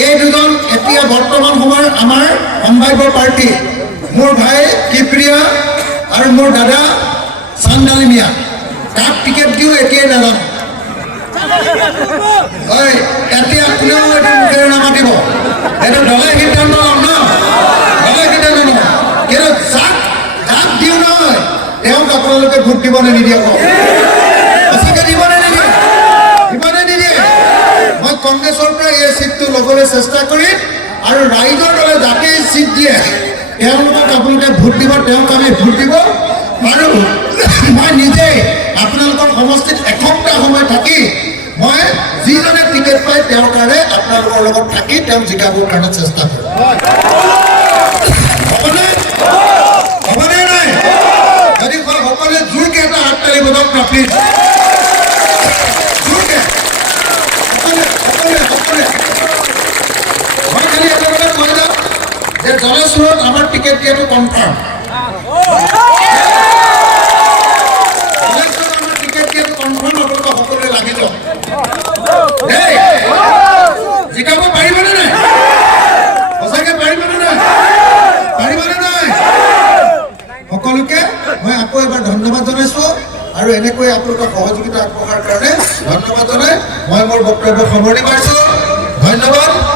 এই দুজন এতিয়া বৰ্তমান সময়ৰ আমাৰ সম্ভাব্য প্ৰাৰ্থী মোৰ ভাই কিপ্ৰিয়া আৰু মোৰ দাদা চান্দালি মিয়া কাক টিকেট দিওঁ এতিয়াই নাজানো হয় এতিয়া কোনেও এইটো মুখেৰে নামাতিব এইটো দলে সিদ্ধান্ত ল'ম ন দলে সিদ্ধান্ত ল'ম কিন্তু যাক দিওঁ নহয় তেওঁক আপোনালোকে ভোট দিব নে নিদিয়ে কওক সঁচাকৈ দিব নে নিদিয়ে মই কংগ্ৰেছৰ পৰা এই চিটটো ল'বলৈ চেষ্টা কৰিম আৰু ৰাইজৰ দলে যাকেই চিট দিয়ে তেওঁলোকক আপোনালোকে ভোট দিব তেওঁক আমি ভোট দিব আৰু মই নিজেই আপোনালোকৰ সমষ্টিত এসপ্তাহ সময় থাকি মই যিজনে টিকেট পায় তেওঁৰ কাৰণে আপোনালোকৰ লগত থাকি তেওঁ জিকাবৰ কাৰণে চেষ্টা কৰিম হ'বনে নাই যদি সকলোৱে জোৰকৈ এটা হাত তালি বজাওক না প্লিজ জোৰকৈ মই খালি এটা কথা কৈ যাওঁ যে জলেশ্বৰত আমাৰ টিকেট দিয়াটো কনফাৰ্ম সকলোৱে লাগি যাওক জিকাব পাৰিবনে নাই সঁচাকৈ পাৰিবনে নাই সকলোকে মই আকৌ এবাৰ ধন্যবাদ জনাইছো আৰু এনেকৈ আপোনালোকৰ সহযোগিতা আগবঢ়াৰ কাৰণে ধন্যবাদ জনাই মই মোৰ বক্তব্য সামৰণি মাৰিছো ধন্যবাদ।